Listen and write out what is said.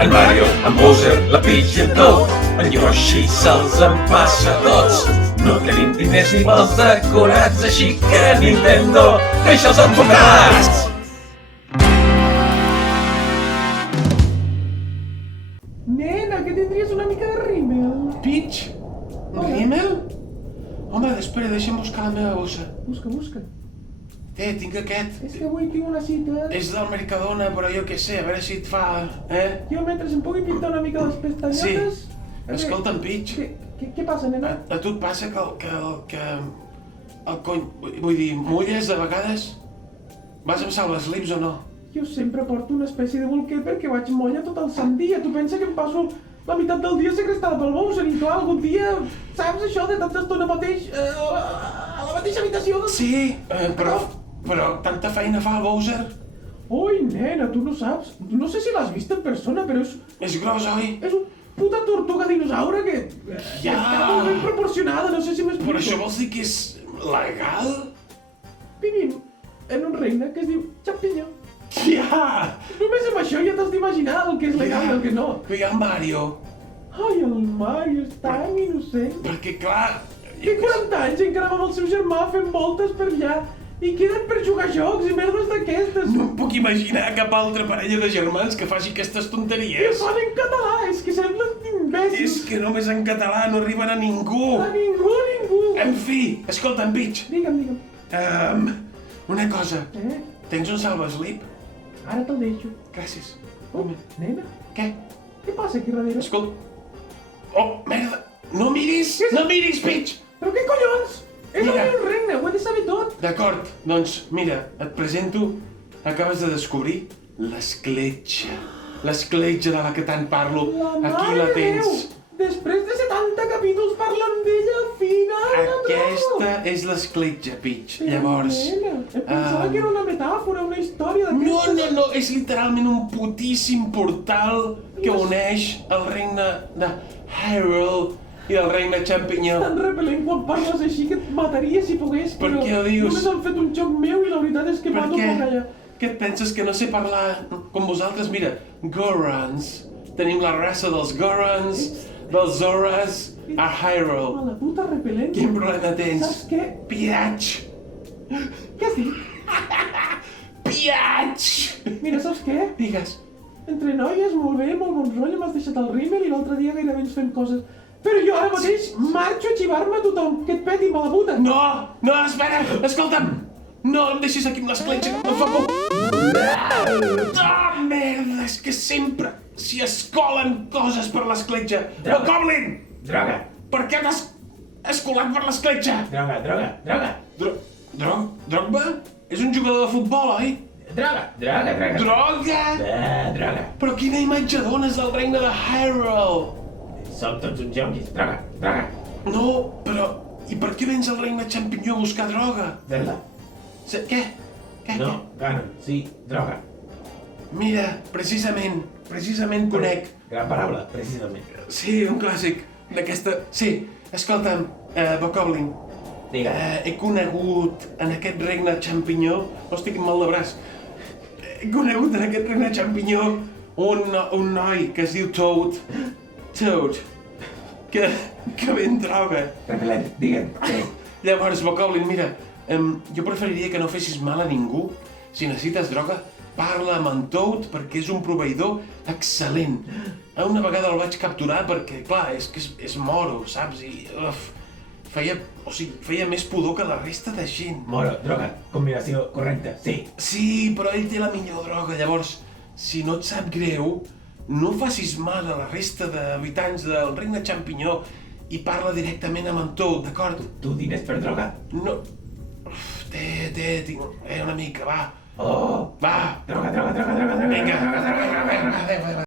En Mario, en Bowser, la Peach i en Toad, en Yoshi se'ls empassa tots. No tenim diners ni pels decorats, així que Nintendo, deixa'ls enfocats! Nena, que tindries una mica de rímel. Peach? Rímel? Home, espera, deixa'm buscar la meva bossa. Busca. Tinc aquest. És que avui tinc una cita. És del Mercadona, però jo què sé, a veure si et fa... Jo mentre em pugui pintar una mica les pestanyetes... Sí. Escolta'm, Peach. Què passa, nena? A tu et passa que el cony... Vull dir, mulles de vegades? Vas amb salvaslips o no? Jo sempre porto una espècie de bolquer perquè vaig molla tot el sant dia. Tu pensa que em passo la meitat del dia segrestada pel Bowser i clar, algun dia... Saps això de tanta estona mateix a la mateixa habitació? Sí, però tanta feina fa el Bowser. Ui, nena, tu no saps. No sé si l'has vist en persona, però És gros, oi? és un puta tortuga dinosaure que... Ja. Està molt ben proporcionada, no sé si m'explico. Però això vols dir que és legal? Vivim en un regne que es diu Champinyó. Ja! Només amb això ja t'has d'imaginar el que és legal i el que no. Però hi ha Mario. Ai, el Mario és tan innocent. Perquè, clar... Té 40 anys i encara va amb el seu germà fent voltes per allà. I queden per jugar a jocs i merdes d'aquestes. No em puc imaginar cap altra parella de germans que faci aquestes I tonteries. fan en català, és que semblen imbècils. És que només en català no arriben a ningú. A ningú. En fi, escolta'm, Peach. Digue'm. Una cosa. Eh? Tens un salvaslip? Ara te'l deixo. Gràcies. Oh, nena, Què? què passa aquí darrere? Escolta. Oh, merda. No miris, Peach. Però què collons? És el Mira. meu regne, ho he de saber tot. D'acord, doncs, mira, et presento, acabes de descobrir l'escletxa. L'escletxa de la que tant parlo. Aquí la tens. Després de 70 capítols parlant d'ella, final la trobo. Aquesta és l'escletxa, Peach. Llavors... Nena, em pensava que era una metàfora, una història d'aquestes. No, és literalment un putíssim portal que uneix el regne de Hyrule i el regne Champinyó. Tan repel·lent quan parles així que et mataria si pogués, Per però què ho dius? només han fet un joc meu i la veritat és que Per m'ha què? de callar. Què et penses, que no sé parlar com vosaltres? Mira, Gorons. Tenim la raça dels Gorons, dels Zoras, a Hyrule. La puta repel·lent. Quin problema tens? Saps què? Piatx! Què has dit? Piatx! Mira, saps què? Digues. Entre noies, molt bé, molt bon rotllo, m'has deixat el rímel i l'altre dia gairebé ens fem coses. Però jo ara mateix marxo a xivar-me a tothom, que et peti, mala puta. No, espera, escolta'm! No em deixis aquí amb l'escletxa, em fa por! Merda, és que sempre s'hi escolen coses per l'escletxa! Droga. Goblin! Droga, Per què t'has escolat per l'escletxa? droga. Drogba? És un jugador de futbol, oi? Droga. Droga? Però quina imatge dones del regne de Hyrule? Som tots uns jonquis. Droga. No, però... I per què vens al regne Champinyó a buscar droga? Zelda. Què? No, Ganon. Sí, droga. Mira, precisament conec. Gran paraula, precisament. Sí, un clàssic d'aquesta... Sí, escolta'm, Bokoblin. Digue'm. He conegut en aquest regne Champinyó... No estic mal de braç. He conegut en aquest regne Champinyó un noi que es diu Toad, que ven droga. Repel·lent, digue'm. Llavors, Bokoblin, mira, jo preferiria que no fessis mal a ningú. Si necessites droga, parla amb en Toad perquè és un proveïdor excel·lent. Una vegada el vaig capturar perquè, clar, és que és moro, saps? I feia més pudor que la resta de gent. Moro, droga. Combinació correcta, sí. Sí, però ell té la millor droga. Llavors, si no et sap greu, no facis mal a la resta d'habitants del regne Champinyó i parla directament amb en Toad, d'acord? Tu diners per droga? No... Tinc una mica, va. Oh! Va. Droga. Vinga. Adéu.